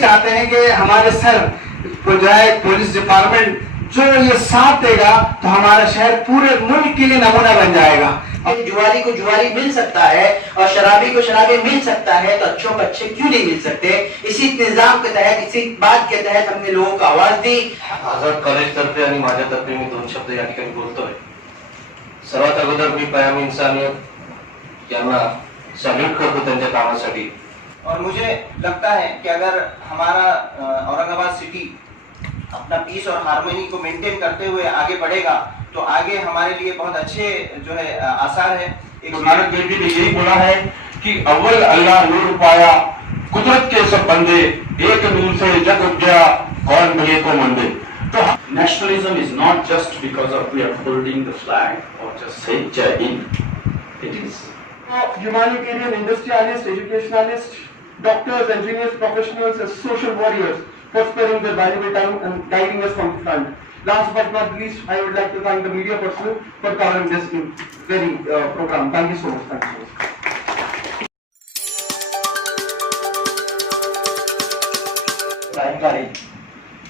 चाहते हैं कि हमारे सर पंचायत पुलिस डिपार्टमेंट जो ये साथ देगा तो हमारा शहर पूरे मुल्क के लिए नमूना बन जाएगा। जुआरी को जुआरी मिल सकता है और शराबी को शराबी मिल सकता है, तो अच्छों को अच्छे क्यों नहीं मिल सकते? इसी निजाम के तहत, इसी बात के तहत हमने लोगों को आवाज दी। आझाद कॉलेज तर्फे आणि माझ्यातर्फे मी 2 शब्द या ठिकाणी बोलतोय। सर्वात अगोदर मी पयामी इंसानियत यांना सॅल्यूट करतो त्यांच्या कामासाठी। और मुझे लगता है कि अगर हमारा औरंगाबाद सिटी अपना पीस और हार्मनी को मेंटेन करते हुए आगे बढ़ेगा तो आगे हमारे लिए बहुत अच्छे जो है आसार है। एक नानक देव जी ने यही बोला है कि अव्वल अल्लाह नूर पाया, कुदरत के सब बंदे, एक नूर से जग उपजा, कौन बने को मंदे। तो nationalism is not just because of we are holding the flag or just saying Jai Hind. It is Humanitarian, industrialists, educationalists, doctors, engineers, professionals as social warriors for sparing their valuable time and guiding us from the front. Last but not least, I would like to thank the media personnel for covering this very program. Thank you so much. Thank you so much. सायंकाळी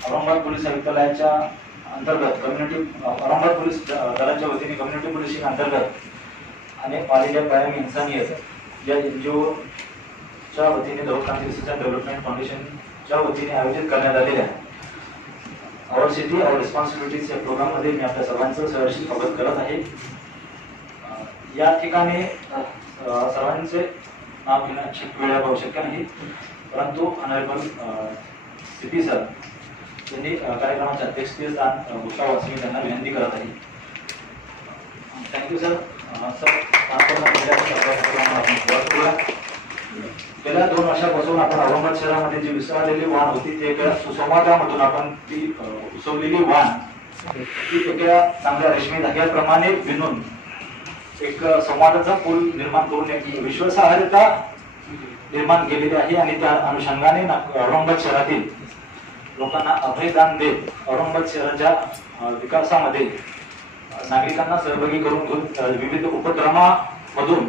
Aurangabad police आयुक्तालयाच्या अंतर्गत Aurangabad police दलाच्या वतीने community policing अंतर्गत आणि all India पयामी इंसानियत या NGOच्या वतीने दौलत कांती रिसर्च अँड डेव्हलपमेंट फाउंडेशनच्या वतीने आयोजित करण्यात आलेल्या आवर सिटी आवर रिस्पॉन्सिबिलिटीज या प्रोग्राम मध्ये मी आपल्या सर्वांचं सहर्षित स्वागत करत आहे। या ठिकाणी सर्वांचे नाव घेण्याची वेळ आवश्यक नाही, परंतु ऑनरेबल सीपी सर यांनी कार्यक्रमाचे अध्यक्षस्थान भूषावं अशी मी त्यांना विनंती करत आहे। Thank you sir. गेल्या 2 वर्षापासून आपण औरंगाबाद शहरामध्ये जी विसरलेली वाण होती ती एका सुसंवादामधून आपण ती उसवलेली वाण ती एका चांगल्या रेशमी धाग्याप्रमाणे विणून एक संवादाचा पूल निर्माण करून एक विश्वासार्हता निर्माण केलेली आहे आणि त्या अनुषंगाने औरंगाबाद शहरातील लोकांना अभयदान देत औरंगाबाद शहराच्या विकासामध्ये नागरिकांना सहभागी करून घेऊन विविध उपक्रमामधून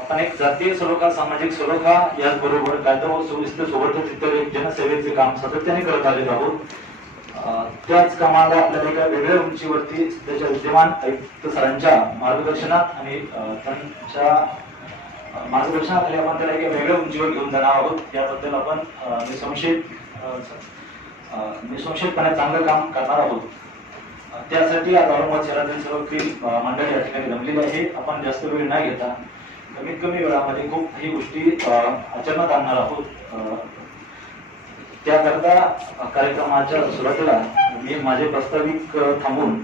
आपण एक जातीय सलोखा, सामाजिक सलोखा याचबरोबर कायदा व सुव्यवस्थे सोबतच इतर एक जनसेवेचे काम सातत्याने करत आलेलो आहोत। त्याच कामाला आपल्याला एका वेगळ्या उंचीवरती त्याच्या विद्यमान आयुक्त सरांच्या मार्गदर्शनात आणि त्यांच्या मार्गदर्शनाखाली आपण त्याला एका वेगळ्या उंचीवर घेऊन जाणार आहोत। त्याबद्दल आपण निसंशयपणे चांगलं काम करणार आहोत। त्यासाठी आज औरंगाबाद शहरातील सर्व मंडळी या ठिकाणी जमलेली आहे। आपण जास्त वेळ न घेता कमीत कमी वेळामध्ये खूप काही गोष्टी आचरणात आणणार आहोत। त्याकरता कार्यक्रमाच्या सुरुवातीला मी माझे प्रास्ताविक थांबून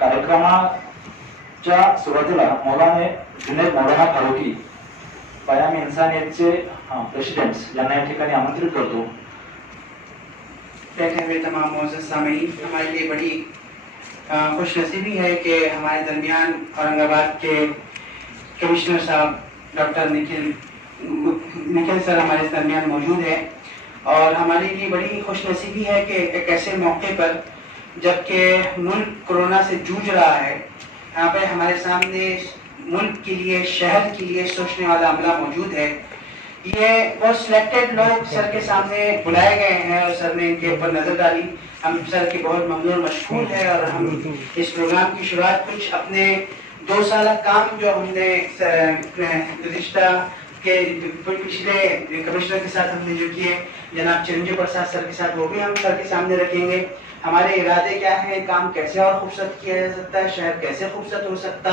कार्यक्रमाच्या सुरुवातीला मौलाना जुनैद मौलाना फारुकी पयामी इंसानियतचे प्रेसिडेंट्स यांना या ठिकाणी आमंत्रित करतो। बैठे हुए तमाम मौजूद सामीन, हमारे लिए बड़ी खुशनसीबी है कि हमारे दरमियान औरंगाबाद के कमिश्नर साहब डॉक्टर निखिल सर हमारे दरमियान मौजूद है और हमारे लिए बड़ी खुशनसीबी है कि एक ऐसे मौके पर जबकि मुल्क कोरोना से जूझ रहा है, यहाँ पे हमारे सामने मुल्क के लिए, शहर के लिए सोचने वाला अमला मौजूद है। ये बहुत सिलेक्टेड लोग सर के सामने बुलाए गए हैं और सर ने इनके ऊपर नजर डाली। हम सर के बहुत ममनून मशकूर है और हम इस प्रोग्राम की शुरुआत कुछ अपने 2 साल काम जो हमने गुज़िश्ता के पिछले कमिश्नर के साथ हमने जो किए जनाब चिरंजीव प्रसाद सर के साथ, वो भी हम सर के सामने रखेंगे। हमारे इरादे क्या है, काम कैसे और खूबसूरत किया जा सकता है, शहर कैसे खूबसूरत हो सकता,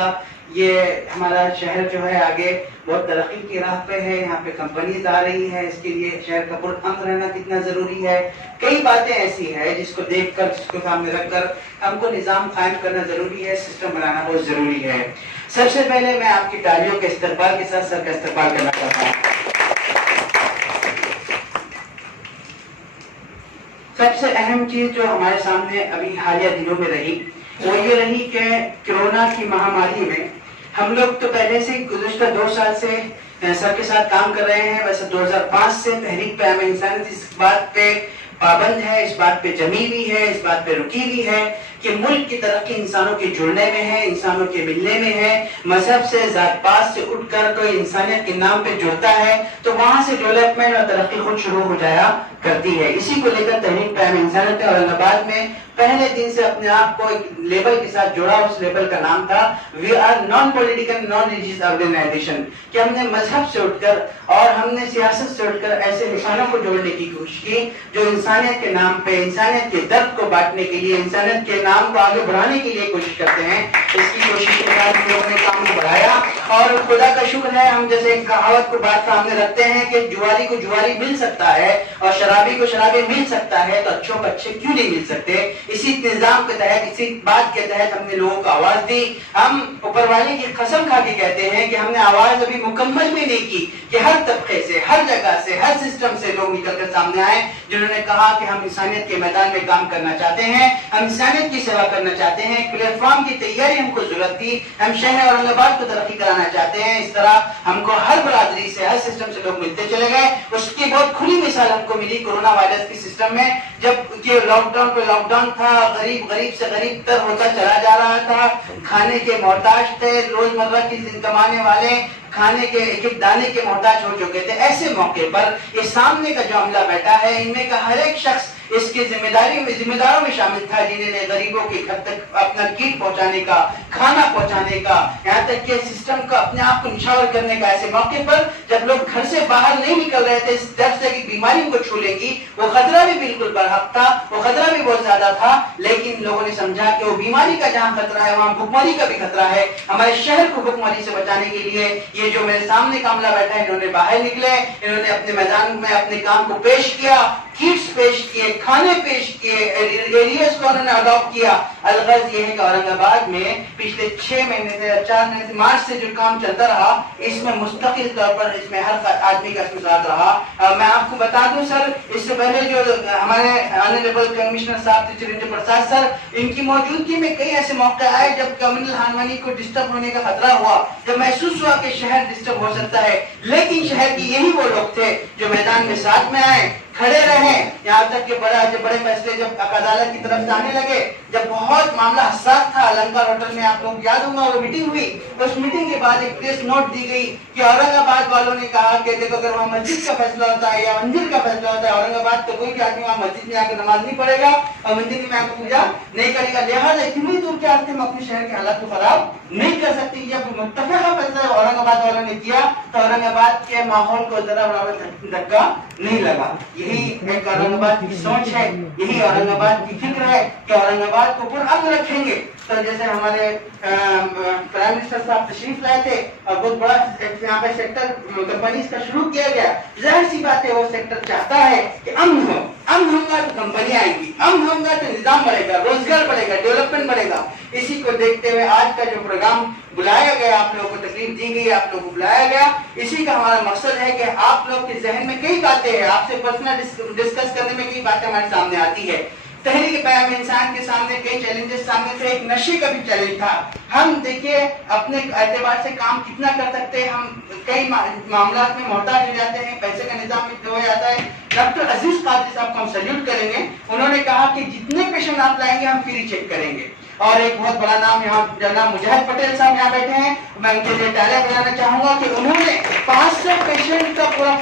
ये हमारा शहर जो है आगे बहुत तरक्की की राह पे है, यहाँ पे कंपनीज आ रही है, इसके लिए शहर का पुरअमन रहना कितना जरूरी है। कई बातें ऐसी है जिसको देखकर, जिसको सामने रखकर हमको निजाम कायम करना जरूरी है, सिस्टम बनाना बहुत जरूरी है। सबसे पहले मैं आपकी तालियों के इस्तेमाल के साथ सर का इस्तेमाल करना चाहता हूँ। सबसे अहम चीज जो हमारे सामने अभी हालिया दिनों में रही वो ये रही कि कोरोना की महामारी में हम लोग तो पहले से गुज़िश्ता 2 साल से सर के साथ काम कर रहे हैं। वैसे 2005 से तहरीक पयामी इंसानियत इस बात पे पाबंद है, इस बात पे जमी हुई है, इस बात पे रुकी हुई है कि मुल्क की तरक्की इंसानों के जुड़ने में है, इंसानों के मिलने में है। मजहब से, जात पात से उठकर कोई इंसानियत के नाम पे जुड़ता है तो वहां से डेवलपमेंट और तरक्की खुद शुरू हो जाया करती है। इसी को लेकर तहरीक पैम इंसानियत औरंगाबाद में पहले दिन से अपने आप को एक लेबल के साथ जोड़ा। उस लेबल का नाम था we are non political non religious organisation, कि हमने मजहब से उठकर और हमने सियासत से उठकर ऐसे इंसानों को जोड़ने की कोशिश की जो इंसानियत के नाम पे, इंसानियत के दर्द को बांटने के लिए, इंसानियत के नाम को आगे बढ़ाने के लिए कोशिश करते हैं। इसकी कोशिश के साथ हम लोगों ने काम को बढ़ाया और खुदा का शुक्र है, हम जैसे एक कहावत को बात सामने रखते हैं कि जुआरी को जुआरी मिल सकता है और शराबी को शराबी मिल सकता है, तो अच्छों को अच्छे क्यों नहीं मिल सकते। इसी निजाम के तहत, इसी बात के तहत हमने लोगों को आवाज दी। हम ऊपर वाले की कसम खा के कहते हैं कि हमने आवाज अभी मुकम्मल भी नहीं की कि हर तबके से, हर जगह से, हर सिस्टम से लोग निकलकर सामने आए जिन्होंने कहा कि हम इंसानियत के मैदान में काम करना चाहते हैं, हम इंसानियत की सेवा करना चाहते हैं। प्लेटफॉर्म की तैयारी हमको जरूरत थी, हम शहर औरंगाबाद को तरक्की कराना चाहते हैं। इस तरह हमको हर बरादरी से, हर सिस्टम से लोग मिलते चले गए। उसकी बहुत खुली मिसाल हमको मिली कोरोना वायरस के सिस्टम में, जब ये लॉकडाउन पे लॉकडाउन था, गरीब से गरीब तर होता चला जा रहा था, खाने के मोहताज थे, रोजमर्रा की जिंदगी कमाने वाले खाने के एक एक दाने के मोहताज हो चुके थे। ऐसे मौके पर ये सामने का जो अमला बैठा है, इनमें का हर एक शख्स इसकी जिम्मेदारों में शामिल था, जिन्हें गरीबों के घर तक अपना किट पहुंचाने का, खाना पहुंचाने का, यहाँ तक कि सिस्टम का अपने आप को निछावर करने का। ऐसे मौके पर जब लोग घर से बाहर नहीं निकल रहे थे, इस डर से कि बीमारी उनको छू लेगी, वो खतरा भी बिल्कुल बरहक था, वो खतरा भी बहुत ज्यादा था। लेकिन लोगों ने समझा कि वो बीमारी का जहाँ खतरा है वहाँ भुखमरी का भी खतरा है। हमारे शहर को भुखमरी से बचाने के लिए ये जो मेरे सामने का अमला बैठा है, इन्होंने बाहर निकले, इन्होंने अपने मैदान में अपने काम को पेश किया, किट्स पेश किए, खाने पेश किए, एरियाज को उन्होंने अडॉप्ट किया। अलगर्ज ये है कि औरंगाबाद में पिछले 6 महीने से 4 महीने से मार्च से जो काम चलता रहा, इसमें मुस्तकिल तौर पर इसमें हर आदमी का इसमें साथ रहा। मैं आपको बता दूं सर, इससे पहले जो हमारे ऑनरेबल कमिश्नर साहब थे चिरंजीव प्रसाद सर, इनकी मौजूदगी में कई ऐसे मौके आए जब कम्युनल हार्मनी को डिस्टर्ब होने का खतरा हुआ, जब महसूस हुआ कि शहर डिस्टर्ब हो सकता है। लेकिन शहर की यही वो लोग थे जो मैदान में साथ में आए, खड़े रहे, यहाँ तक कि बड़े फैसले जब अदालत की तरफ से आने लगे, जब बहुत मामला हसास था, अलंकार होटल में आप लोग याद होंगे वो मीटिंग हुई, उस मीटिंग के बाद एक प्रेस नोट दी गई कि औरंगाबाद वालों ने कहा कि देखो अगर वहाँ मस्जिद का फैसला होता है या मंदिर का फैसला होता है, औरंगाबाद तो कोई भी आदमी वहाँ मस्जिद में आकर नमाज नहीं पढ़ेगा और मंदिर में आकर पूजा नहीं करेगा। लिहाजा इतनी दूर के आते हम अपने शहर के हालात को खराब नहीं कर सकते। जब मुत्तफिका फैसला औरंगाबाद वालों ने किया तो औरंगाबाद के माहौल को जरा बराबर धक्का नहीं लगा। यही एक औरंगाबाद की सोच है, यही औरंगाबाद की फिक्र है कि औरंगाबाद को पुरअमन रखेंगे। तो जैसे हमारे प्राइम मिनिस्टर साहब तशरीफ लाए थे और बहुत बड़ा यहाँ पे सेक्टर कंपनी का शुरू किया गया, जाहिर सी बात है वो सेक्टर चाहता है कि अमन हो, अमन होगा तो कंपनी आएंगी, अमन होगा तो निजाम बढ़ेगा, रोजगार बढ़ेगा, डेवलपमेंट बढ़ेगा। इसी को देखते हुए आज का जो प्रोग्राम बुलाया गया, आप लोगों को तकलीफ दी गई, आप लोगों को बुलाया गया, इसी का हमारा मकसद है कि आप लोग के जहन में कई बातें हैं, आपसे पर्सनल डिस्कस करने में कई बातें हमारे सामने आती है। तहरीक पैम इंसान के सामने कई चैलेंजेस सामने थे, एक नशे का भी चैलेंज था। हम देखिए अपने एतबार से काम कितना कर सकते हैं, हम कई मामला में मोहताज हो जाते हैं, पैसे का निजाम हो जाता है। डॉक्टर अजीज कादरी साहब को हम सैल्यूट करेंगे, उन्होंने कहा कि जितने पेशेंट आप लाएंगे हम फ्री चेक करेंगे। और एक बहुत बड़ा नाम यहाँ जनाब मुजाहिद पटेल साहब यहाँ बैठे हैं, मैं उनके लिए तालियां बजाना चाहूंगा कि उन्होंने 500 पेशेंट का पूरा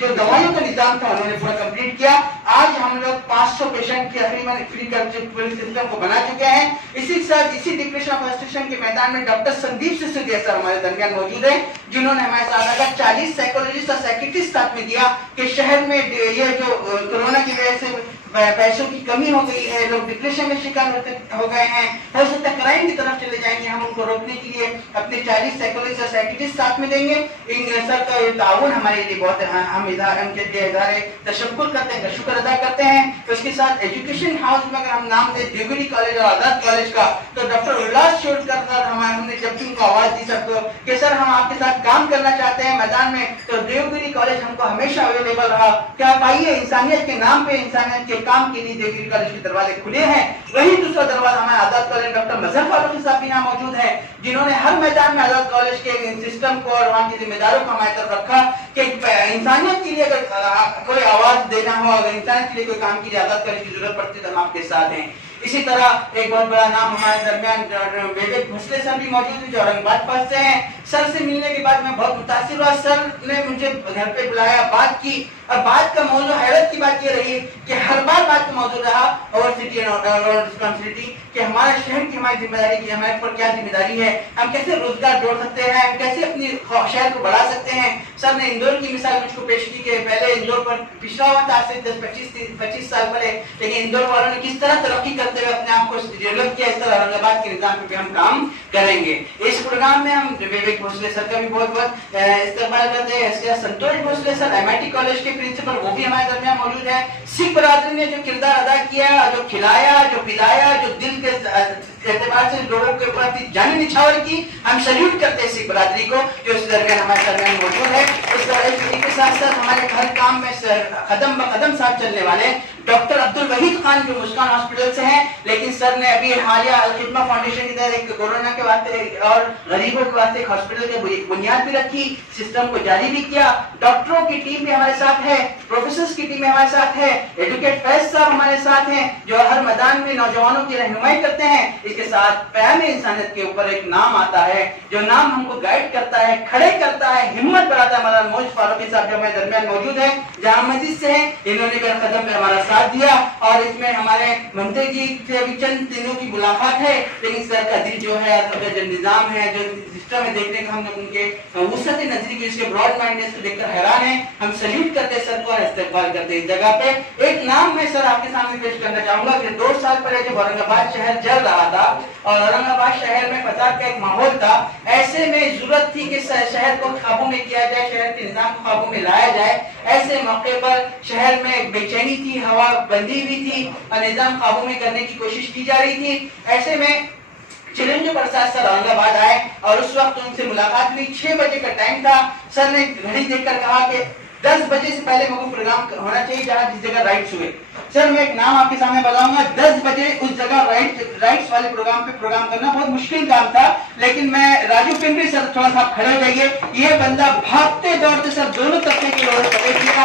जो दवाइयों का निजाम था उन्होंने पूरा कंप्लीट किया। आज हम लोग 500 पेशेंट की तकरीबन फ्री पूरे सिस्टम को बना चुके हैं। इसी के साथ इसी डिप्रेशन फ्रस्ट्रेशन के मैदान में डॉक्टर संदीप सिसोदिया सर हमारे दरमियान मौजूद है, जिन्होंने हमारे साथ अगर 40 साइकोलॉजिस्ट और साइकियाट्रिस्ट साथ में दिया कि शहर में ये जो कोरोना की वजह से पैसों की कमी हो गई है, लोग डिप्रेशन में शिकार हो गए हैं, हो सकता है क्राइम की तरफ चले जाएंगे, हम उनको रोकने के लिए अपने 40 साइकोलॉजिस्ट और साइकियाट्रिस्ट साथ में देंगे। इन सर का ये ताउन हमारे लिए बहुत है, हम उनके लिए इज़हार तशक्कुर करते हैं, शुक्र अदा करते हैं। तो उसके साथ एजुकेशन हाउस में अगर हम नाम दें डिग्री कॉलेज और आजाद कॉलेज का, तो डॉक्टर उल्लास शोरकर सर हमने जब भी उनको आवाज दी सर कि सर हम आपके साथ काम करना चाहते हैं मैदान में, तो देवगिरी कॉलेज हमको हमेशा अवेलेबल रहा कि आप आइए, इंसानियत के नाम पे, इंसानियत के काम के लिए देवगिरी कॉलेज के दरवाजे खुले हैं। वही दूसरा दरवाजा हमारे आजाद कॉलेज डॉक्टर मजहर फारूकी साहब भी यहाँ मौजूद है, जिन्होंने हर मैदान में आजाद कॉलेज के सिस्टम को और वहाँ के जिम्मेदारों को हमारी तरफ रखा कि इंसानियत के लिए अगर कोई आवाज देना हो, अगर इंसानियत के लिए कोई काम के लिए आजाद कॉलेज की जरूरत पड़ती है तो हम आपके साथ हैं। इसी तरह एक बहुत बड़ा नाम हमारे दरमियान विवेक भोसले सर भी मौजूद है जो औरंगाबाद पास से हैं। सर से मिलने के बाद मैं बहुत मुतासिर हुआ। सर ने मुझे घर पे बुलाया, बात की, और बात का मौजूद हैरत की बात ये रही कि हर बार बात का मौजूद रहा ओवर सिटी एंड रिस्पांसिबिलिटी कि हमारे शहर की हमारी जिम्मेदारी की हमारे पर क्या जिम्मेदारी है, हम कैसे रोजगार जोड़ सकते हैं, हम कैसे अपनी शहर को बढ़ा सकते हैं। सर ने इंदौर की मिसाल मुझको पेश की कि पहले इंदौर पर पिछड़ा हुआ था, आज से 10-25 साल पहले, लेकिन इंदौर वालों ने किस तरह तरक्की करते हुए अपने आप को डेवलप किया, इस तरह औरंगाबाद के निजाम पे भी हम काम करेंगे। इस प्रोग्राम में हम विवेक भोसले सर का भी बहुत बहुत इस्तेमाल करते हैं। इसके संतोष भोसले सर MIT कॉलेज के प्रिंसिपल, वो भी हमारे दरमियान मौजूद है। सिख बरादरी ने जो किरदार अदा किया, जो खिलाया, जो पिलाया, जो दिल के एतबार से लोगों के प्रति जानी निछावर की, हम सैल्यूट करते हैं सिख बरादरी को जो इस दरमियान हमारे दरमियान मौजूद है। इसके साथ साथ हमारे हर काम में कदम ब कदम साथ चलने वाले डॉक्टर अब्दुल वहीद खान जो मुस्कान हॉस्पिटल से हैं, लेकिन सर ने अभी हालिया अल खिदमा फाउंडेशन की तरह एक कोरोना के वास्ते और गरीबों के वास्ते एक हॉस्पिटल की बुनियाद भी रखी, सिस्टम को जारी भी किया। डॉक्टरों की टीम भी हमारे साथ है, प्रोफेसर्स की टीम भी हमारे साथ है, एडवोकेट फैज साहब हमारे साथ हैं जो हर मैदान में नौजवानों की रहनुमाई करते हैं। इसके साथ प्याम इंसानियत के ऊपर एक नाम आता है जो नाम हमको गाइड करता है, खड़े करता है, हिम्मत बढ़ाता है। हमारा मौज फारूकी साहब जो हमारे दरमियान मौजूद है, जामा मस्जिद से हैं, इन्होंने भी कदम में हमारा साथ दिया और इसमें हमारे मंत्री जी से अभी चंद दिनों की मुलाकात है, लेकिन सर का दिल जो है, जो निजाम है, जो सिस्टम है, देखने का हम उनके वुसअत नजरी की, उसके ब्रॉड माइंडनेस को देखकर हैरान है। हम सैल्यूट करते हैं सर को और इस्तेकबाल करते हैं इस जगह पे। एक नाम मैं सर आपके सामने पेश करना चाहूंगा कि 2 साल पहले जब औरंगाबाद शहर जल रहा था और औरंगाबाद शहर में फसाद का एक माहौल था, ऐसे में जरूरत थी कि शहर को काबू में किया जाए, शहर के निजाम को काबू में लाया जाए। ऐसे मौके पर शहर में बेचैनी थी, हवा बंदी हुई थी और निजाम काबू में करने की कोशिश की जा रही थी। ऐसे में चिरंजीव प्रसाद सर औरंगाबाद आए और उस वक्त उनसे मुलाकात हुई। 6 बजे का टाइम था। सर ने घड़ी देखकर कहा कि 10 बजे से पहले मुझे प्रोग्राम होना चाहिए जहां जिस जगह राइट्स हुए। सर मैं एक नाम आपके सामने बताऊंगा, 10 बजे उस जगह राइट्स वाले प्रोग्राम पे प्रोग्राम करना बहुत मुश्किल काम था, लेकिन मैं राजू पिंपरी सर थोड़ा सा खड़े हो जाइए। ये बंदा भागते दौड़ते सर दोनों तबके के लोगों को प्रवेश किया।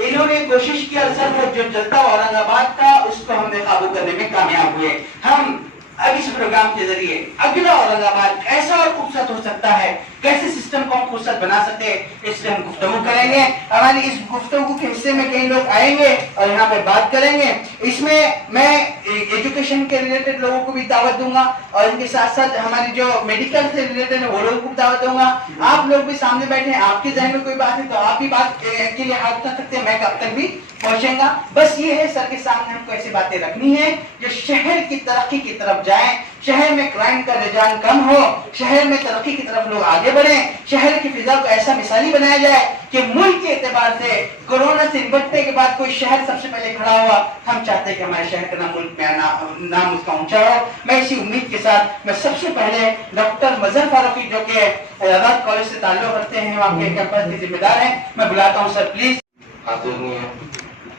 इन्होंने कोशिश किया सर वो जो जज्बा औरंगाबाद का उसको हमने काबू करने में कामयाब हुए। हम अब इस प्रोग्राम के जरिए अगला औरंगाबाद कैसा और खूबसूरत हो सकता है, कैसे सिस्टम को हम खूबसूरत बना सकते हैं, इस पर हम गुफ्तगू करेंगे। हमारी इस गुफ्तगू के हिस्से में कई लोग आएंगे और यहाँ पे बात करेंगे। इसमें मैं एजुकेशन के रिलेटेड लोगों को भी दावत दूंगा और इनके साथ साथ हमारी जो मेडिकल से रिलेटेड है वो लोगों को दावत दूंगा। आप लोग भी सामने बैठे हैं, आपके जहन में कोई बात है तो आप भी बात के लिए हाथ कर सकते हैं, मैं कब तक भी पहुंचेगा। बस ये है सर के सामने हमको ऐसी बातें रखनी है जो शहर की तरक्की की तरफ जाए, शहर में क्राइम का रुझान कम हो, शहर में तरक्की की तरफ लोग आगे बढ़े, शहर की फिजा को ऐसा मिसाली बनाया जाए कि मुल्क के एतबार से कोरोना से निपटने के बाद कोई शहर सबसे पहले खड़ा हुआ। हम चाहते हैं कि हमारे शहर का नाम मुल्क में नाम उसका ऊंचा हो। मैं इसी उम्मीद के साथ मैं सबसे पहले डॉक्टर मजहर फारूकी जो कि इलाहाबाद कॉलेज से ताल्लुक रखते हैं, वहाँ के कैंपस के जिम्मेदार हैं, मैं बुलाता हूँ सर प्लीज। आदरणीय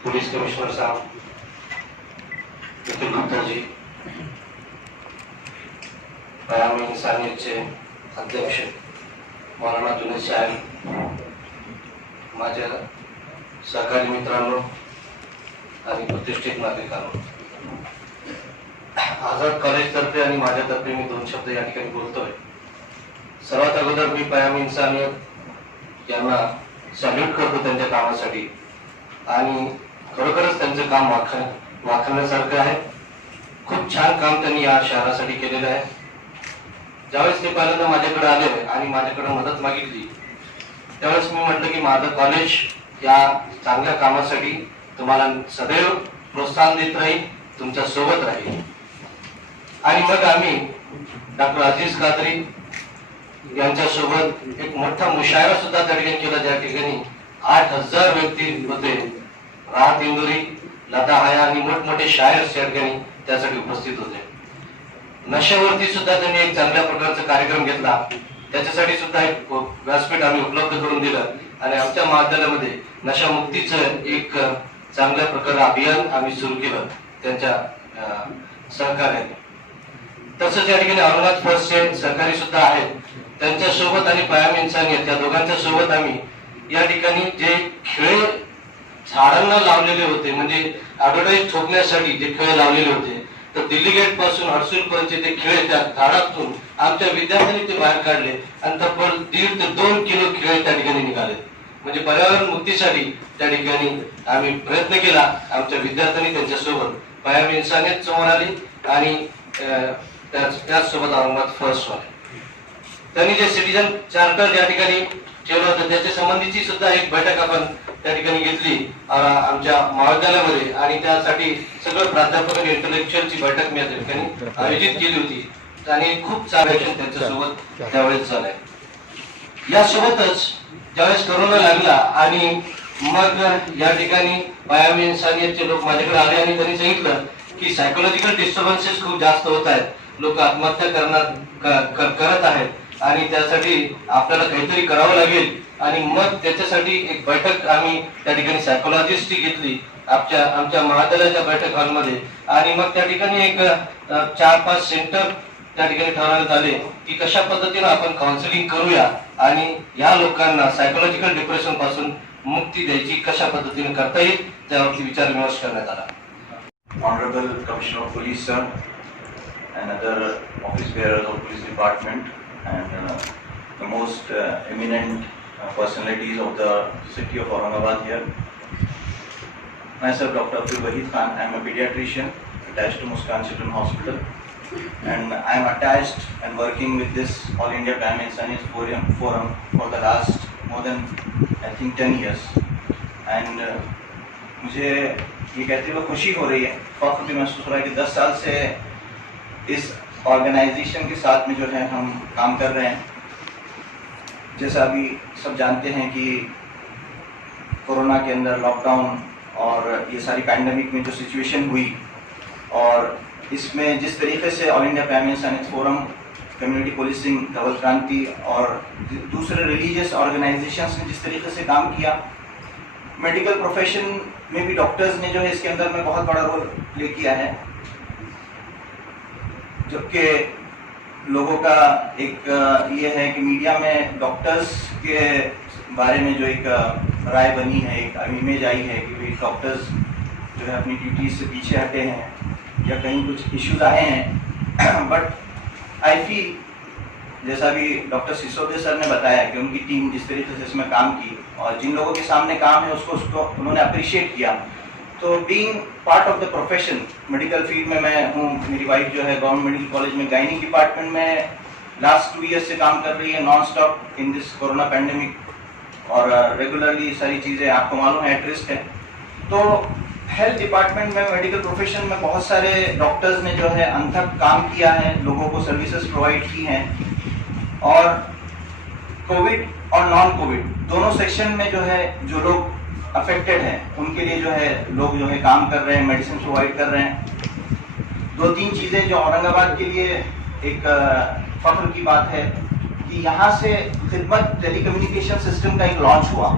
पुलिस कमिश्नर साहब निखिल गुप्ता जी, प्याम इंसानियतचे अध्यक्ष मौलाना जुनेद साहेब, माझ्या सहकारी मित्रांनो आणि प्रतिष्ठित नागरिकांनो, आझाद कॉलेज तर्फे आणि माझ्यातर्फे मी 2 शब्द या ठिकाणी बोलतोय। सर्वात अगोदर मी प्याम इंसानियत यांना सॅल्यूट करतो त्यांच्या कामासाठी आणि खरोखरच त्यांचं काम वाखाणण्यासारखं आहे। खूप छान काम त्यांनी या शहरासाठी केलेलं आहे। ज्यावेळेस ते पहिल्यांदा माझ्याकडे आले आणि माझ्याकडे मदत मागितली त्यावेळेस मी म्हटलं की माझं कॉलेज या चांगल्या कामासाठी तुम्हाला सदैव प्रोत्साहन देत राहील, तुमच्या सोबत राहील। आणि मग आम्ही डॉक्टर अजीज कादरी यांच्यासोबत एक मोठा मुशायरा सुद्धा त्या ठिकाणी केला, ज्या ठिकाणी 8000 व्यक्ती होते, राहत इंदुरी, लता हाया आणि मोठमोठे शायर त्या ठिकाणी त्यासाठी उपस्थित होते। नशेवरती सुद्धा त्यांनी एक चांगल्या प्रकारचा कार्यक्रम घेतला, त्याच्यासाठी सुद्धा एक व्यासपीठ आम्ही उपलब्ध करून दिलं आणि आमच्या महाविद्यालयामध्ये नशामुक्तीचं एक चांगल्या प्रकारे अभियान आम्ही सुरू केलं त्यांच्या सहकार्याने। तसंच या ठिकाणी औरंगाबाद फर्स्टचे सहकारी सुद्धा आहेत, त्यांच्या सोबत आणि प्याम इंसानियत या दोघांच्या सोबत आम्ही या ठिकाणी जे खेळ झाडांना लावलेले होते, म्हणजे ऍडव्हर्टाईज ठोकण्यासाठी जे खिळे लावलेले होते, तर दिल्ली गेट पासून हर्सूल पर्यंतचे ते खिळे त्या झाडातून आमच्या विद्यार्थ्यांनी ते बाहेर काढले आणि तब्बल 1.5 ते 2 किलो खिळे त्या ठिकाणी निघाले. म्हणजे पर्यावरण मुक्तीसाठी त्या ठिकाणी आम्ही प्रयत्न केला. आमच्या विद्यार्थ्यांनी त्यांच्यासोबत पयामी इन्सानियत समोर आली आणि त्याचसोबत औरंगाबाद फर्स्ट झाले. त्यांनी जे सिटीजन चार्टर या ठिकाणी ठेवलं होतं त्याच्या संबंधीची सुद्धा एक बैठक आपण त्या ठिकाणी घेतली आमच्या महाविद्यालयामध्ये, आणि त्यासाठी सगळं प्राध्यापक आणि इंटलेक्च्युअलची बैठक मी या ठिकाणी आयोजित केली होती आणि खूप चांगलं त्यांच्यासोबत त्यावेळेस झालंय. यासोबतच ज्यावेळेस कोरोना लागला आणि मग या ठिकाणी पयामी इन्सानियतचे लोक माझ्याकडे आले आणि त्यांनी सांगितलं की सायकोलॉजिकल डिस्टर्बन्सेस खूप जास्त होत आहेत, लोक आत्महत्या करत आहेत आणि त्यासाठी आपल्याला काहीतरी करावं लागेल. आणि मग त्याच्यासाठी एक बैठक आम्ही त्या ठिकाणी सायकोलॉजिस्टची घेतली आमच्या महाविद्यालयाच्या बैठक हॉलमध्ये, आणि मग त्या ठिकाणी एक 4-5 सेंटर त्या ठिकाणी ठरवण्यात आले की कशा पद्धतीने आपण काउन्सिलिंग करूया आणि या लोकांना सायकोलॉजिकल डिप्रेशन पासून मुक्ती द्यायची कशा पद्धतीने करता येईल त्यावरती विचार विमर्श करण्यात आला. Honorable Commissioner of Police sir and other office bearers of police department and the most eminent personalities of the city of Aurangabad here. Myself Dr. Abdul Wahid Khan, I am a pediatrician attached to Muskan Children's Hospital, and I am attached and working with this All India Payami Insaniyat Forum for the last more than I think 10 years. And मुझे ये कहते हुए खुशी हो रही है, फख्र भी महसूस हो रहा है कि 10 साल से इस ऑर्गेनाइजेशन के साथ में जो है हम काम कर रहे हैं. जैसा अभी सब जानते हैं कि कोरोना के अंदर लॉकडाउन और ये सारी पैंडेमिक में जो सिचुएशन हुई, और इसमें जिस तरीके से ऑल इंडिया पयामी इंसानियत फोरम, कम्युनिटी पुलिसिंग, धवल क्रांति और दूसरे रिलीजियस ऑर्गेनाइजेशंस ने जिस तरीके से काम किया, मेडिकल प्रोफेशन में भी डॉक्टर्स ने जो है इसके अंदर में बहुत बड़ा रोल प्ले किया है. जबकि लोगों का एक ये है कि मीडिया में डॉक्टर्स के बारे में जो एक राय बनी है, एक इमेज आई है कि भाई डॉक्टर्स जो है अपनी ड्यूटीज से पीछे हटे हैं या कहीं कुछ इश्यूज आए हैं. बट आई फील, जैसा भी डॉक्टर सिसोदिया सर ने बताया कि उनकी टीम जिस तरीके से इसमें काम की और जिन लोगों के सामने काम है उसको उन्होंने अप्रिशिएट किया. तो being part of the profession, medical field में मैं हूँ, मेरी वाइफ जो है गवर्नमेंट मेडिकल कॉलेज में गायनी डिपार्टमेंट में लास्ट 2 ईयर्स से काम कर रही है non stop in this corona pandemic, और रेगुलरली सारी चीज़ें आपको मालूम है एट रिस्क है. तो हेल्थ डिपार्टमेंट में, मेडिकल प्रोफेशन में बहुत सारे डॉक्टर्स ने जो है अनथक काम किया है, लोगों को सर्विसेज प्रोवाइड की हैं, और कोविड और नॉन कोविड दोनों सेक्शन में जो है जो लोग अफेक्टेड हैं उनके लिए जो है लोग जो है काम कर रहे हैं, मेडिसिन प्रोवाइड कर रहे हैं. 2-3 चीज़ें जो औरंगाबाद के लिए एक फख्र की बात है कि यहाँ से खिदमत टेलीकम्युनिकेशन सिस्टम का एक लॉन्च हुआ,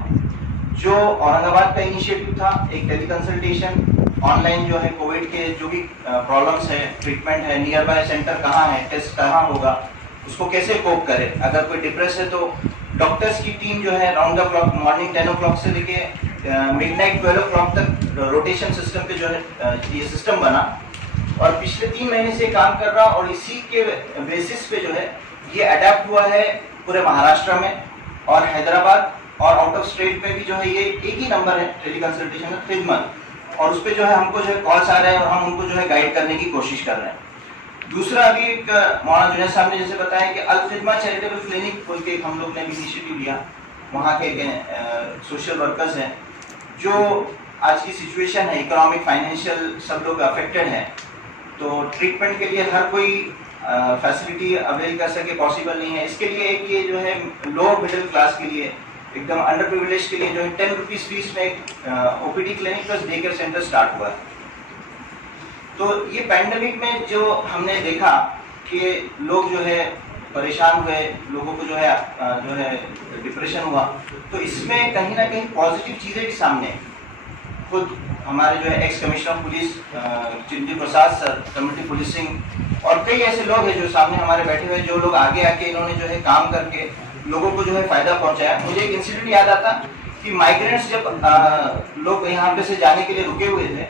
जो औरंगाबाद का इनिशिएटिव था. एक टेलीकंसल्टेशन ऑनलाइन जो है कोविड के जो भी प्रॉब्लम्स है, ट्रीटमेंट है, नियर बाय सेंटर कहाँ है, टेस्ट कहाँ होगा, उसको कैसे कोप करे. अगर कोई डिप्रेस है तो डॉक्टर्स की टीम जो है round the clock morning 10 o'clock से लेके मिडनाइट 12 o'clock तक रोटेशन सिस्टम पे जो है ये सिस्टम बना, और पिछले 3 महीने से काम कर रहा, और इसी के बेसिस पे जो है ये अडेप्ट हुआ है पूरे महाराष्ट्र में और हैदराबाद और आउट ऑफ स्टेट में भी जो है ये एक ही नंबर है टेलीकंसल्टेशन का खिदमत, और उस पर जो है हमको जो है कॉल्स आ रहे हैं और हम उनको जो है गाइड करने की कोशिश कर रहे हैं. दूसरा, अभी एक मौलाना जुनैद साहब ने जैसे बताया कि अल खिदमा चैरिटेबल क्लिनिक बोल के हम लोग ने भी इनिशिएटिव लिया. वहाँ के सोशल वर्कर्स हैं जो आज की सिचुएशन है, इकोनॉमिक फाइनेंशियल सब लोग अफेक्टेड हैं, तो ट्रीटमेंट के लिए हर कोई फैसिलिटी अवेल कर सके पॉसिबल नहीं है. इसके लिए एक ये जो है लो मिडिल क्लास के लिए, एकदम अंडर प्रिविलेज के लिए जो है 10 रुपीज़ फीस में एक OPD clinic plus day care centre start हुआ है. तो ये पैंडेमिक में जो हमने देखा कि लोग जो है परेशान हुए, लोगों को जो है डिप्रेशन हुआ, तो इसमें कहीं ना कहीं पॉजिटिव चीज़ें भी सामने. खुद हमारे जो है ex commissioner of police Chinti Prasad sir, community policing, और कई ऐसे लोग हैं जो सामने हमारे बैठे हुए, जो लोग आगे आके इन्होंने जो है काम करके लोगों को जो है फ़ायदा पहुंचाया. मुझे एक इंसिडेंट याद आता कि माइग्रेंट्स जब लोग यहाँ पे से जाने के लिए रुके हुए थे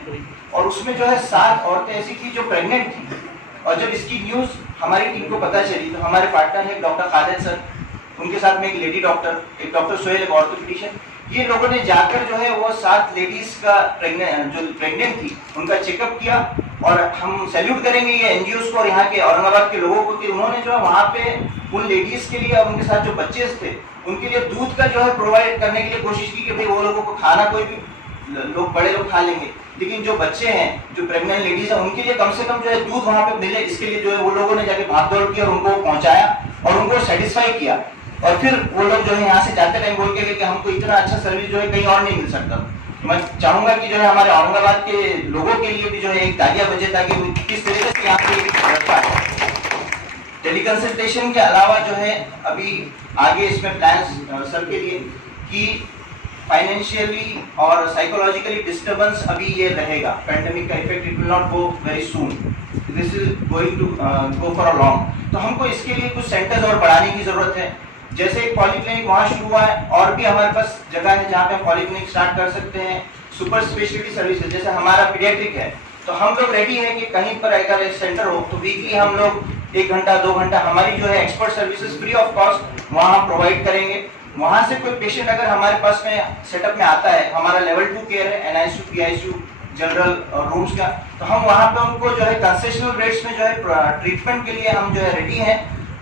और उसमें जो है 7 औरतें ऐसी थी जो प्रेग्नेंट थी, और जब इसकी न्यूज हमारी टीम को पता चली तो हमारे पार्टनर है डॉक्टर खालिद सर, उनके साथ में एक लेडी डॉक्टर, एक डॉक्टर सोहेल, एक ऑर्थोपेडिशियन, ये लोगों ने जाकर जो है वो 7 लेडीज का जो प्रेग्नेंट थी उनका चेकअप किया। और हम सैल्यूट करेंगे ये एनजीओ को और यहाँ के औरंगाबाद के लोगों को कि उन्होंने जो है वहाँ पे उन लेडीज के लिए और उनके साथ जो बच्चे थे उनके लिए दूध का जो है प्रोवाइड करने के लिए कोशिश की कि भाई वो लोगों को खाना कोई भी लोग बड़े लोग खा लेंगे, लेकिन जो बच्चे हैं, जो प्रेग्नेंट लेडीज हैं, उनके लिए कम से कम जो है दूध वहाँ पे मिले, इसके लिए जो है वो लोगों ने जाके भाग दौड़ की और उनको पहुंचाया और उनको सेटिस्फाई किया। और फिर वो लोग जो है यहाँ से जाते टाइम बोल के गए कि हमको इतना अच्छा सर्विस जो है कहीं और नहीं मिल सकता। मैं चाहूंगा कि जो है हमारे औरंगाबाद के लोगों के लिए भी जो है एक तालियां बजे ताकि वो किस तरीके से यहाँ पे टेलीकंसल्टेशन के अलावा जो है अभी आगे इसमें प्लान सर के लिए कि फाइनेंशियली और साइकोलॉजिकली डिस्टर्बेंस अभी ये रहेगा, पैंडेमिक का effect it will not go very soon, this is going to go for a long. तो हमको इसके लिए कुछ सेंटर्स और बढ़ाने की जरूरत है। जैसे एक पॉलीक्लिनिक वहाँ शुरू हुआ है, और भी हमारे पास जगह है जहाँ पे पॉलीक्लिनिक स्टार्ट कर सकते हैं। सुपर स्पेशलिटी सर्विसेज जैसे हमारा पीडियाट्रिक है, तो हम लोग रेडी हैं कि कहीं पर अगर एक सेंटर हो तो वीकली हम लोग 1 घंटा 2 घंटा हमारी जो है expert services free of cost वहाँ हम प्रोवाइड करेंगे। वहाँ से कोई पेशेंट अगर हमारे पास में सेटअप में आता है, हमारा लेवल 2 केयर है, एनआईसीयू, पीआईसीयू, जनरल रूम्स का, तो हम वहाँ पे उनको जो है कंसेशनल रेट्स में जो है ट्रीटमेंट के लिए हम जो है रेडी हैं।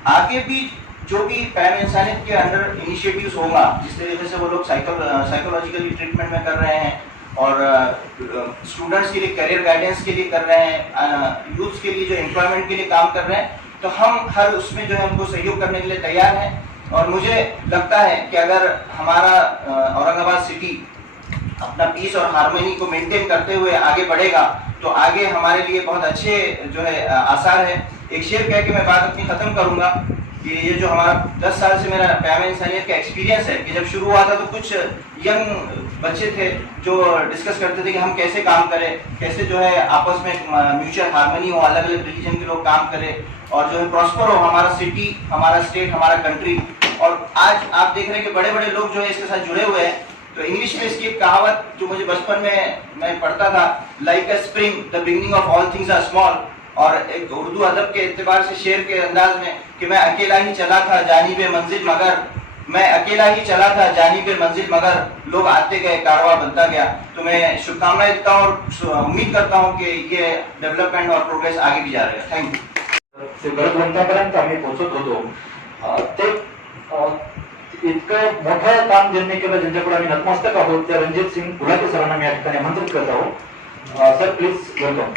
आगे भी जो भी पैम इंसानियत के अंडर इनिशिएटिव्स होगा, जिस तरीके से वो लोग साइकोलॉजिकली ट्रीटमेंट में कर रहे हैं और स्टूडेंट्स के लिए करियर गाइडेंस के लिए कर रहे हैं, यूथ के लिए जो एम्प्लॉयमेंट के लिए काम कर रहे हैं, तो हम हर उसमें जो है उनको सहयोग करने के लिए तैयार हैं। और मुझे लगता है कि अगर हमारा औरंगाबाद सिटी अपना पीस और हार्मनी को मेंटेन करते हुए आगे बढ़ेगा तो आगे हमारे लिए बहुत अच्छे जो है आसार है। एक शेर कह के मैं बात अपनी खत्म करूंगा कि ये जो हमारा 10 साल से मेरा पैम इंसानियत का एक्सपीरियंस है कि जब शुरू हुआ था तो कुछ यंग बच्चे थे जो डिस्कस करते थे कि हम कैसे काम करें, कैसे जो है आपस में म्यूचुअल हार्मनी हो, अलग अलग रिलीजन के लोग काम करें और जो है प्रॉस्पर हो हमारा सिटी, हमारा स्टेट, हमारा कंट्री। और आज आप देख रहे हैं कि बड़े बड़े लोग जो है इसके साथ जुड़े हुए हैं। तो इंग्लिश में इसकी एक कहावत जो मुझे बचपन में मैं पढ़ता था, like a spring the beginning of all things are small, और एक उर्दू अदब के एतबार से शेर के अंदाज में कि मैं अकेला ही चला था जानिबे मंजिल मगर, मैं अकेला ही चला था जानिबे मंजिल मगर, लोग आते गए कारवां बनता गया। तो मैं शुभकामनाएं देता हूँ और उम्मीद करता हूँ कि ये डेव्हलपमेंट और प्रोग्रेस आगे भी जा रहा है। थँक्यू। ते गरजवंतापर्यंत आम्ही पोहोचत होतो ते इतकं मोठं काम ज्यांनी केलं, ज्यांच्याकडे आम्ही नतमस्तक आहोत, त्या रणजित सिंग गुलाटी सरांना मी या ठिकाणी आमंत्रित करत आहोत। Sir please welcome.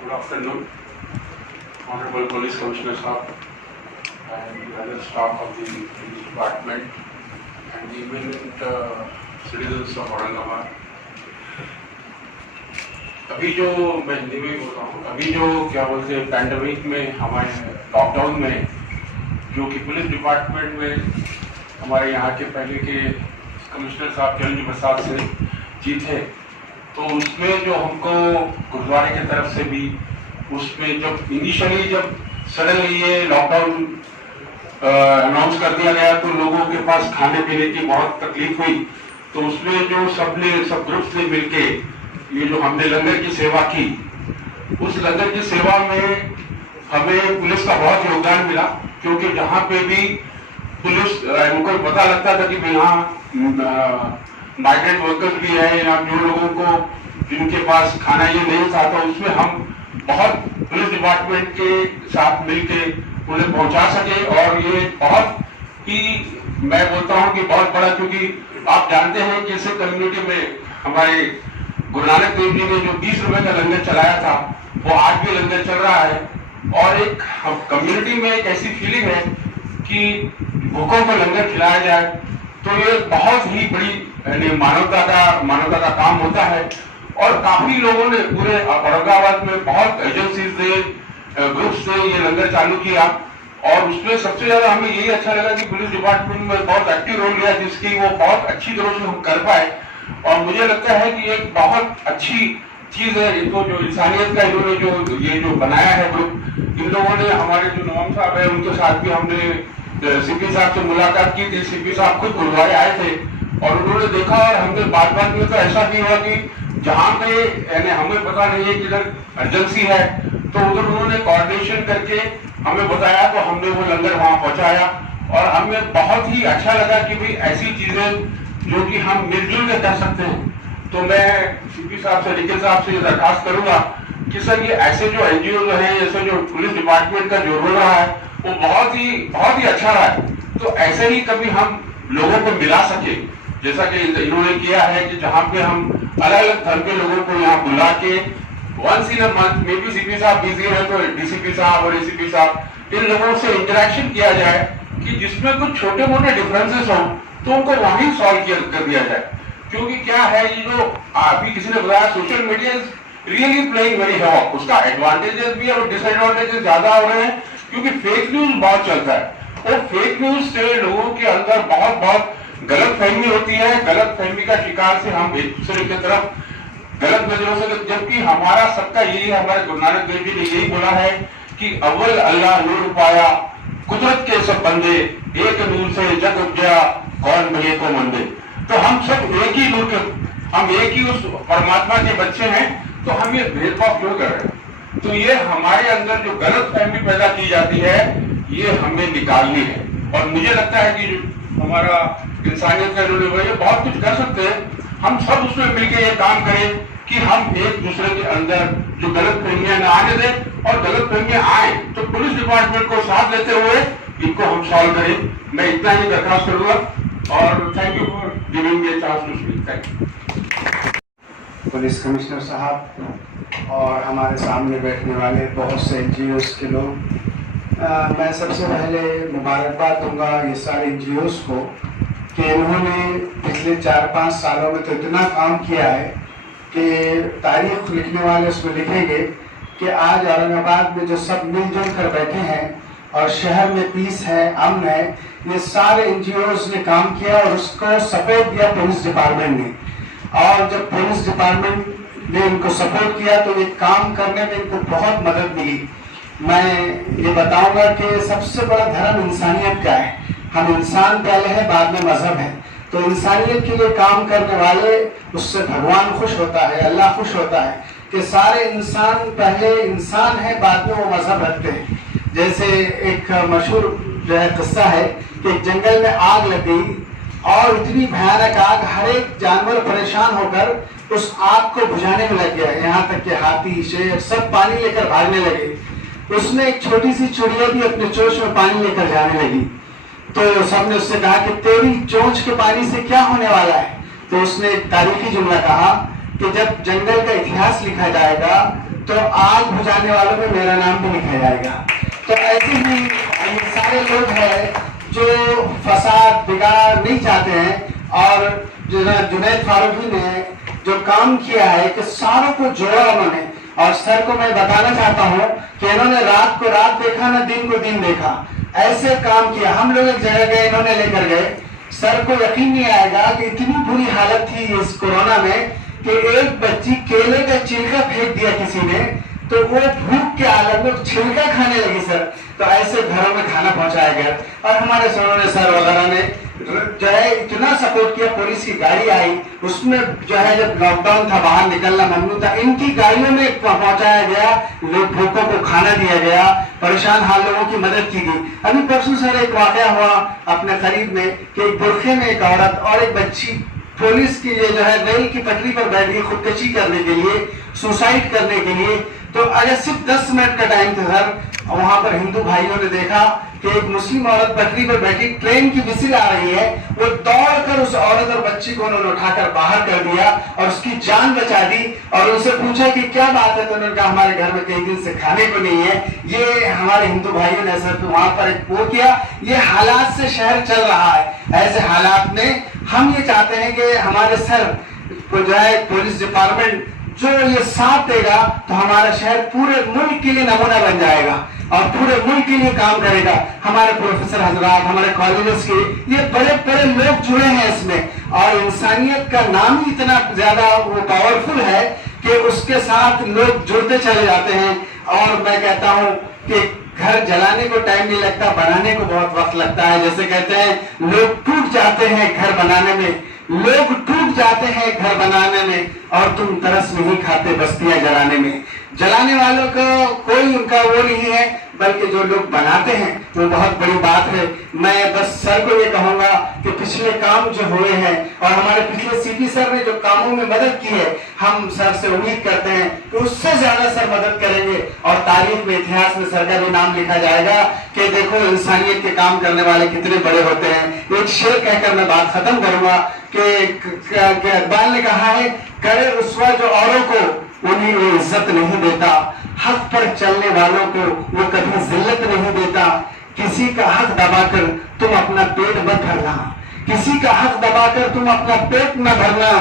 Good afternoon, Honorable Police Commissioner Saab and the other staff of the police department and the eminent citizens of Aurangabad. अभी जो मैं हिंदी में बोल रहा हूँ, अभी जो क्या बोलते हैं पैंडेमिक में हमारे लॉकडाउन में जो कि पुलिस डिपार्टमेंट में हमारे यहाँ के पहले के कमिश्नर साहब चिरंजीव प्रसाद सिंह जी थे, तो उसमें जो हमको गुरुद्वारे की तरफ से भी उसमें जब इनिशियली जब सडनली ये लॉकडाउन अनाउंस कर दिया गया तो लोगों के पास खाने पीने की बहुत तकलीफ हुई। तो उसमें जो सब ग्रुप्स ने मिलके ये जो हमने लंगर की सेवा की, उस लंगर की सेवा में हमें पुलिस का बहुत योगदान मिला, क्योंकि जहाँ पे भी पुलिस उनको पता लगता था कि यहाँ माइग्रेंट वर्कर्स भी है या जो लोगों को जिनके पास खाना ये नहीं था, तो उसमें हम बहुत पुलिस डिपार्टमेंट के साथ मिलके उन्हें पहुंचा सके। और ये बहुत ही मैं बोलता हूँ कि बहुत बड़ा, क्योंकि आप जानते हैं कि इस कम्युनिटी में हमारे गुरु नानक देव जी ने जो 20 रुपए का लंगर चलाया था वो आज भी लंगर चल रहा है। और एक कम्युनिटी में एक ऐसी फीलिंग है कि भूखों को लंगर खिलाया जाए, तो ये बहुत ही बड़ी मानवता का काम होता है। और काफी लोगों ने पूरे औरंगाबाद में बहुत एजेंसीज ने ग्रुप्स ने ये लंगर चालू किया, और उसमें सबसे ज्यादा हमें यही अच्छा लगा कि पुलिस डिपार्टमेंट में बहुत एक्टिव रोल लिया, जिसकी वो बहुत अच्छी तरह से हम कर पाए। और मुझे लगता है कि एक बहुत अच्छी चीज है इनको जो इंसानियत का इन्होंने जो बनाया है ग्रुप, इन लोगों ने हमारे जो नवाब साहब है उनके साथ भी हमने सीपी साहब से मुलाकात की थी। सीपी साहब खुद गुरुद्वारे आए थे और उन्होंने देखा, और हमने बात बात में तो ऐसा भी हुआ कि जहाँ पे यानी हमें पता नहीं है कि इधर अर्जेंसी है, तो उधर उन्होंने कोऑर्डिनेशन करके हमें बताया, तो हमने वो लंगर वहां पहुंचाया और हमें बहुत ही अच्छा लगा कि भाई ऐसी चीजें जो कि हम मिलजुल के कर सकते हैं। तो मैं सीपी साहब से, निखिल साहब से दरखास्त करूंगा कि सर ये ऐसे जो एनजीओ हैं, जैसे जो पुलिस डिपार्टमेंट का जो रोल रहा है वो बहुत ही अच्छा रहा है, तो ऐसे ही कभी हम लोगों को मिला सके, जैसा कि इन्होंने किया है कि जहाँ पे हम अलग अलग धर्म के लोगों को यहाँ बुला के once in a month, maybe CP साहब बिजी है तो डीसीपी साहब और एसीपी साहब इन लोगों से इंटरेक्शन किया जाए कि जिसमें कुछ छोटे मोटे डिफरेंसेस हो तो उनको वहीं सॉल्व कर दिया जाए। क्योंकि क्या है, ये जो अभी किसी ने बताया social media is really playing very havoc, उसका एडवांटेजेस भी और डिसएडवांटेजेस ज्यादा हो रहे हैं क्योंकि फेक न्यूज बहुत चलता है और फेक न्यूज से लोगों के अंदर बहुत गलत फहमी होती है। गलत फहमी का शिकार से हम एक दूसरे की तरफ गलत नजरों से, जबकि हमारा सबका यही है, हमारे गुरु नानक देव जी ने यही बोला है कि अव्वल अल्लाह नूर पाया, कुदरत के सब बंदे, एक नूर से जग उपजा, कौन भले को मंदे। तो हम सब एक ही नूर के, हम एक ही उस परमात्मा के बच्चे हैं, तो हम ये भेदभाव क्यों कर रहे हैं? तो ये हमारे अंदर जो गलत फहमी पैदा की जाती है ये हमें निकालनी है। और मुझे लगता है कि जो हमारा इंसानियत का रूल है, ये बहुत कुछ कर सकते हैं, हम सब उसमें मिलकर ये काम करें कि हम एक दूसरे के अंदर जो गलत फहमियां न आने दें, और गलत फहमियां आए तो पुलिस डिपार्टमेंट को साथ लेते हुए इनको हम सॉल्व करें। मैं इतना ही दरखास्त करूंगा और thank you for giving me a chance to speak. Thank you. Police commissioner साहब और हमारे सामने बैठने वाले बहुत से एनजीओस के लोग, मैं सबसे पहले मुबारकबाद दूंगा ये सारे एनजीओस को कि इन्होंने पिछले 4-5 सालों में तो इतना काम किया है कि तारीख लिखने वाले उसमें लिखेंगे कि आज औरंगाबाद में जो सब मिलजुल कर बैठे हैं और शहर में पीस है, अमन है, ये सारे एनजीओस ने काम किया और उसको सपोर्ट दिया पुलिस डिपार्टमेंट ने। और जब पुलिस डिपार्टमेंट ने इनको सपोर्ट किया तो ये काम करने में इनको बहुत मदद मिली। मैं ये बताऊंगा कि सबसे बड़ा धर्म इंसानियत का है। हम इंसान पहले है, बाद में मजहब है। तो इंसानियत के लिए काम करने वाले, उससे भगवान खुश होता है, अल्लाह खुश होता है कि सारे इंसान पहले इंसान है, बाद में वो मजहब रखते हैं। जैसे एक मशहूर जो है किस्सा है कि जंगल में आग लग गई और इतनी भयानक आग, हर एक जानवर परेशान होकर उस आग को बुझाने में लग गया, यहाँ तक कि हाथी, शेर सब पानी लेकर भागने लगे। उसने एक छोटी सी चिड़िया भी अपने चोंच में पानी लेकर जाने लगी। तो सबने उससे कहा कि तेरी चोंच के पानी से क्या होने वाला है? तो उसने एक तारीखी जुमला कहा कि जब जंगल का इतिहास लिखा जाएगा तो आग बुझाने वालों में मेरा नाम भी लिखा जाएगा। तो ऐसे ही ये सारे लोग हैं जो फसाद बिगाड़ नहीं चाहते हैं, और जुनैद फारूकी ने जो काम किया है कि सारों को जोड़ा उन्होंने। और सर को मैं बताना चाहता हूँ कि इन्होंने रात को रात देखा, ना दिन को दिन देखा, ऐसे काम किया। हम लोग एक जगह गए, इन्होंने लेकर गए, सर को यकीन नहीं आएगा कि इतनी बुरी हालत थी इस कोरोना में कि एक बच्ची केले का छिलका फेंक दिया किसी ने, तो वो भूख के आलम में छिलका खाने लगी सर। तो ऐसे घरों में खाना पहुंचाया गया और हमारे सर वगैरह ने जो है इतना सपोर्ट किया। पुलिस की गाड़ी आई, उसमें जो है जब लॉकडाउन था बाहर निकलना ममनू था, इनकी गाड़ियों में पहुंचाया गया, लोग भूखों को खाना दिया गया, परेशान हाल लोगों की मदद की गई। अभी परसों सर एक वाकया हुआ अपने करीब में कि एक बुरखे में एक औरत और एक बच्ची पुलिस की जो है रेल की पटरी पर बैठ गई खुदकशी करने के लिए, सुसाइड करने के लिए। तो अगर सिर्फ 10 मिनट का टाइम था सर, वहां पर हिंदू भाइयों ने देखा कि एक मुस्लिम औरत पटरी पर बैठी, ट्रेन की विसिल आ रही है, वो दौड़कर उस औरत और बच्ची को उन्होंने उठाकर बाहर कर दिया और उसकी जान बचा दी। और उनसे पूछा कि क्या बात है, तो उन्होंने कहा हमारे घर में कई दिन से खाने को नहीं है। ये हमारे हिंदू भाइयों ने सर वहां पर एक वो किया। ये हालात से शहर चल रहा है। ऐसे हालात में हम ये चाहते हैं कि हमारे सर को जो है पुलिस डिपार्टमेंट जो ये साथ देगा तो हमारा शहर पूरे मुल्क के लिए नमूना बन जाएगा और पूरे मुल्क के लिए काम करेगा। हमारे प्रोफेसर हजरात, हमारे कॉलेजेस के ये बड़े बड़े लोग जुड़े हैं इसमें, और इंसानियत का नाम ही इतना ज्यादा वो पावरफुल है कि उसके साथ लोग जुड़ते चले जाते हैं। और मैं कहता हूँ कि घर जलाने को टाइम नहीं लगता, बनाने को बहुत वक्त लगता है। जैसे कहते हैं लोग टूट जाते हैं घर बनाने में, लोग टूट जाते हैं घर बनाने में, और तुम तरस नहीं खाते बस्तियां जलाने में। जलाने वालों को कोई उनका वो नहीं है, बल्कि जो लोग बनाते हैं वो बहुत बड़ी बात है। मैं बस सर को ये कहूंगा कि पिछले काम जो हुए हैं और हमारे पिछले सीपी सर ने जो कामों में मदद की है, हम सर से उम्मीद करते हैं कि उससे ज्यादा सर मदद करेंगे और तारीख में, इतिहास में सर का भी नाम लिखा जाएगा कि देखो इंसानियत के काम करने वाले कितने बड़े होते हैं। एक शेर कहकर मैं बात खत्म करूंगा कि इकबाल ने कहा है, करे रुस्वा जो औरों को उन्हें वो इज्जत नहीं देता, हक पर चलने वालों को वो कभी जिल्लत नहीं देता। किसी का हक दबाकर तुम अपना पेट मत भरना, किसी का हक दबाकर तुम अपना पेट न भरना,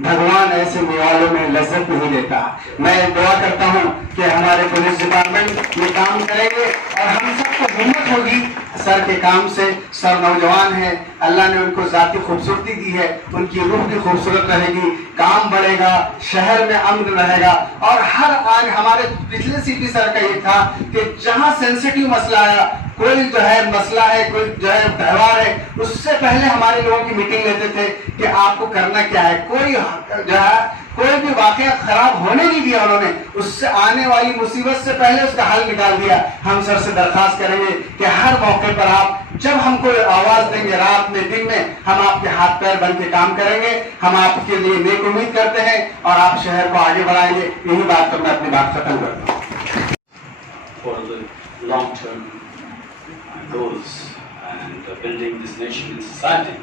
भगवान ऐसे निवालों में लज्जत नहीं देता। मैं दुआ करता हूं कि हमारे पुलिस डिपार्टमेंट ये काम करेंगे और हम सबको हिम्मत होगी सर के काम से। सर नौजवान है, अल्लाह ने उनको जाती खूबसूरती दी है, उनकी रूह भी खूबसूरत रहेगी, काम बढ़ेगा, शहर में अमन रहेगा। और हर आज हमारे पिछले सीपी सर का ये था कि जहां सेंसिटिव मसला आया, कोई जो है मसला है, कोई जो है त्यौहार है, उससे पहले हमारे लोगों की मीटिंग लेते थे कि आपको करना क्या है। कोई जो है कोई भी वाकया खराब होने नहीं दिया उन्होंने, उससे आने वाली मुसीबत से पहले उसका हल निकाल दिया। हम सर से दरखास्त करेंगे कि हर मौके पर आप जब हमको आवाज देंगे, रात में दिन में, हम आपके हाथ पैर बन के काम करेंगे। हम आपके लिए नेक उम्मीद करते हैं और आप शहर को आगे बढ़ाएंगे। यही बात कर मैं अपनी बात खत्म करता हूँ। For the long-term goals and building this nation and society.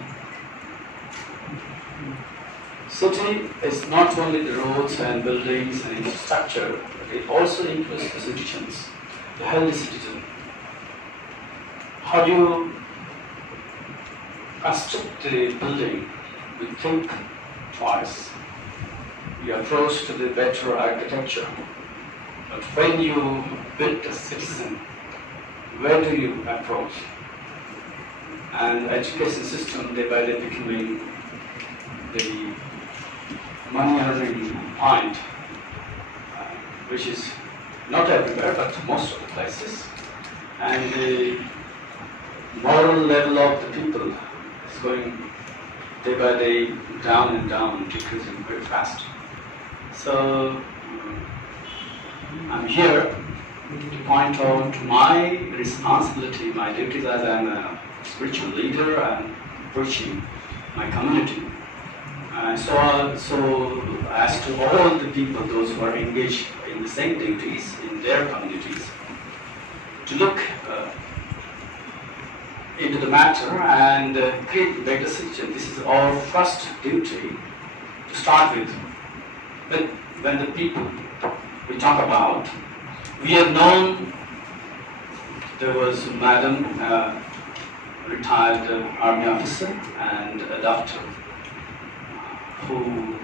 City is not only the roads and buildings and infrastructure, but it also includes the citizens, the healthy citizen. How do you construct the building? We think twice. We approach to the better architecture. But when you build a citizen, where do you approach? And education system day by day becoming the money earning point, which is not everywhere but most of the places, and the moral level of the people is going day by day down and down, decreasing very fast. So I'm here to point out my responsibility, my duties as I'm a spiritual leader and preaching my community. So as to all the people, those who are engaged in the same duties in their communities, to look into the matter and create a better situation. This is our first duty to start with. But when the people we talk about, we have known there was a madam, retired army officer and a doctor who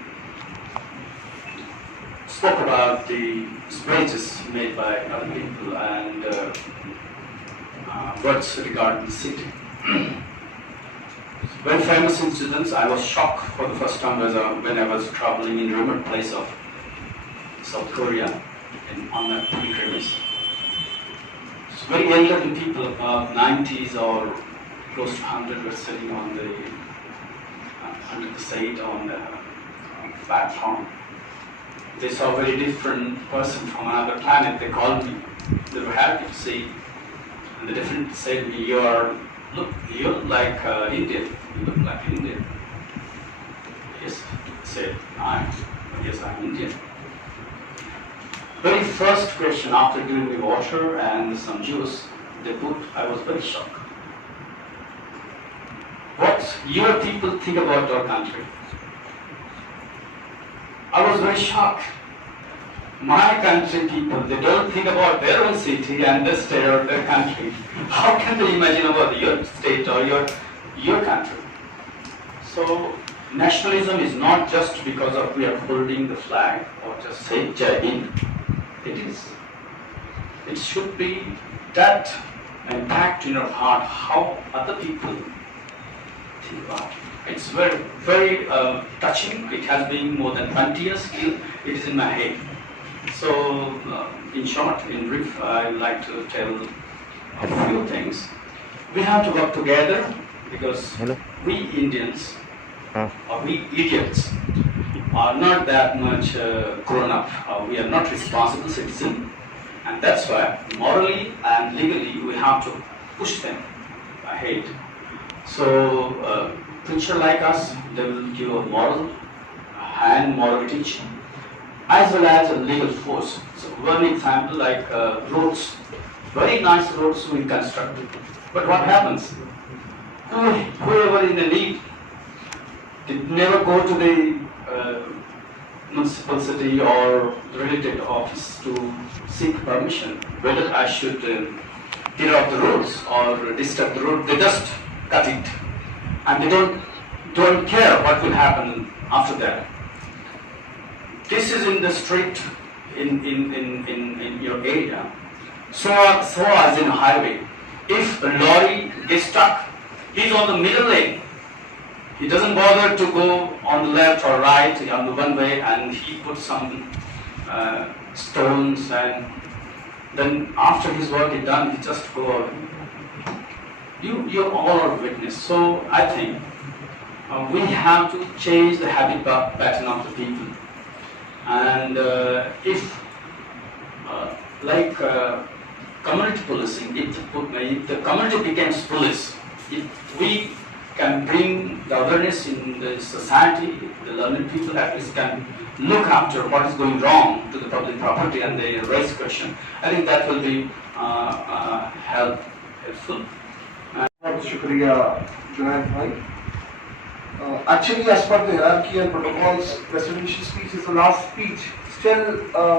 spoke about the speeches made by other people and words regarding the city. Very famous incidents. I was shocked for the first time when I was traveling in a remote place of South Korea on my pilgrimage. Very elderly people, 90s or close to 100, were sitting on the under the shade on the platform. They saw a very different person from another planet. They called me. They were happy to see. And the different said me, you look like Indian. You look like Indian. Yes, said yes, I'm Indian. Very first question after giving me water and some juice, they put, I was very shocked. What your people think about our country? I was very shocked. My country people, they don't think about their own city and their state or their country. How can they imagine about your state or your country? So nationalism is not just because of we are holding the flag or just say Jai Hind. It should be that impact in your heart how other people think about it. It's very, very touching. It has been more than 20 years, still it is in my head. So, in short, in brief, I'd like to tell of few things. We have to work together because we Indians or we idiots are not that much grown up. We are not responsible citizens, and that's why morally and legally we have to push them ahead. So, preacher like us, they will give a moral and moral teaching, as well as a legal force. So, one example like roads, very nice roads we construct. But what happens? Whoever in the need did never go to the municipality or related office to seek permission whether I should tear off the roads or disturb the road. They just cut it, and they don't care what will happen after that. This is in the street in your area. So as in a highway. If a lorry gets stuck, he's on the middle lane. He doesn't bother to go on the left or right on the one way, and he puts some stones, and then after his work is done, he just go away. You all are witness. So I think we have to change the habit pattern of the people, and if community policing, if the community becomes police, if we can bring the awareness in the society, the learned people at least can look after what is going wrong to the public property and they raise question. I think that will be helpful. Shukriya, Junaid bhai. Actually, as per the hierarchy and protocols, presidential speech is the last speech. Still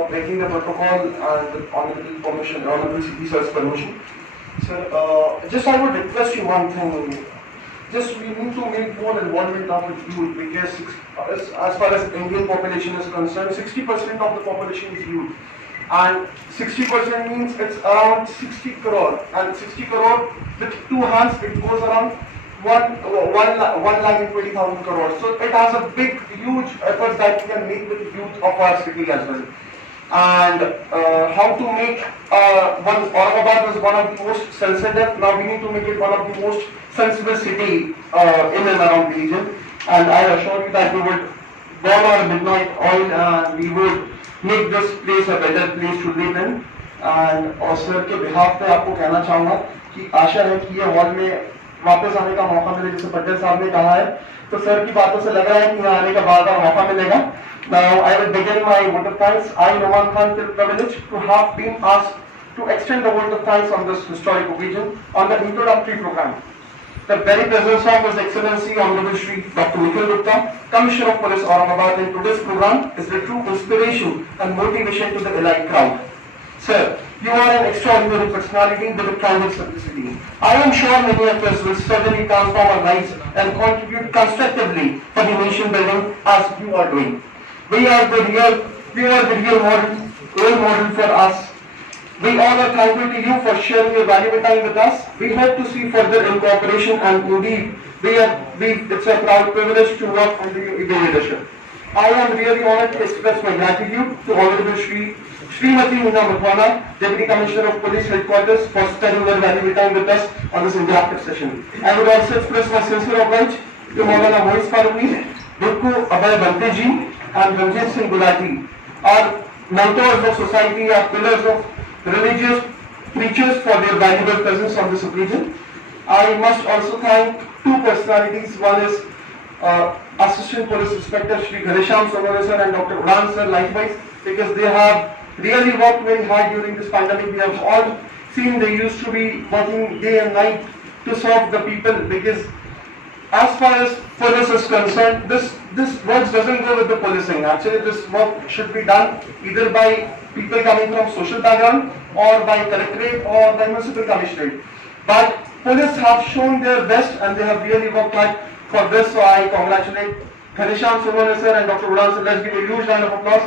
breaking the protocol and the honorable CP sir's permission. Sir, just I would request you one thing. Just we need to make more involvement of the youth, because as far as Indian population is concerned, 60% of the population is youth. And 60% means it's around 60 crore. And 60 crore with two hands, it goes around 1,20,000 crores. So it has a big, huge effort that we can make with the youth of our city as well. And how to make Aurangabad is one of the most sensitive. Now we need to make it one of the most sensible city in and around the region. And I assure you that we would burn our midnight oil and we would make this place a better place to live in. And और sir के behalf पे आपको कहना चाहूँगा कि आशा है कि ये हॉल में वापस आने का मौका मिले, जैसे पटेल साहब ने कहा है, तो सर की बातों से लग रहा है कि यहाँ आने का बार-बार मौका मिलेगा. Now I will begin my vote of thanks. I, Noman Khan, feel privileged to have been asked to extend the vote of thanks on this historic occasion on the introductory program. The very presence of His Excellency Honorable Shri Dr. Nikhil Gupta, Commissioner of Police Aurangabad, in today's program is the true inspiration and motivation to the elite crowd. Sir, you are an extraordinary personality with a candid simplicity. I am sure many of us will certainly transform our lives and contribute constructively for the nation building as you are doing. We are the real role model for us. We all are thankful to you for sharing your valuable time with us. We hope to see further in cooperation, and indeed, it's a proud privilege to work under your leadership. I am really honored to express my gratitude to Honorable Srimati Meena Mathwana, Deputy Commissioner of Police Headquarters, for spending their valuable time with us on this interactive session. I would also express my sincere oblige to Maulana Moiz Faruqi, Dukku Abhay Bante ji, and Ranjit Singh Gulati, our mentors of society, our pillars of religious preachers, for their valuable presence on this occasion. I must also thank two personalities. One is Assistant Police Inspector Shri Ghanesham Sonore sir and Dr. Udan sir, likewise, because they have really worked very hard during this pandemic. We have all seen they used to be working day and night to serve the people, because as far as police is concerned, this work doesn't go with the policing. Actually, this work should be done either by people coming from social background or by collectorate or by municipal commissionerate. But police have shown their best and they have really worked hard for this. So I congratulate Ghanesham Sonore sir and Dr. Udan sir. Let's give a huge round of applause.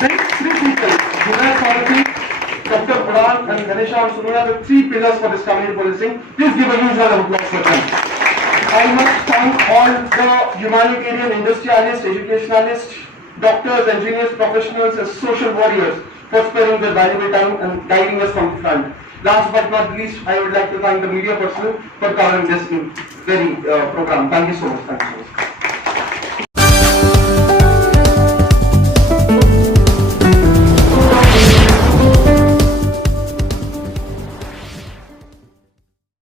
These three people, Junaid Faruqi, Dr. Udan and Ghanesham Sonore, are the three pillars for this community policing. Please give a huge round of applause for them. I must thank all the humanitarian, industrialists, educationalists, doctors, engineers, professionals, and social warriors for sparing their valuable time and guiding us from the front. Last but not least, I would like to thank the media personnel for covering this very program. Thank you so much. Thank you so much.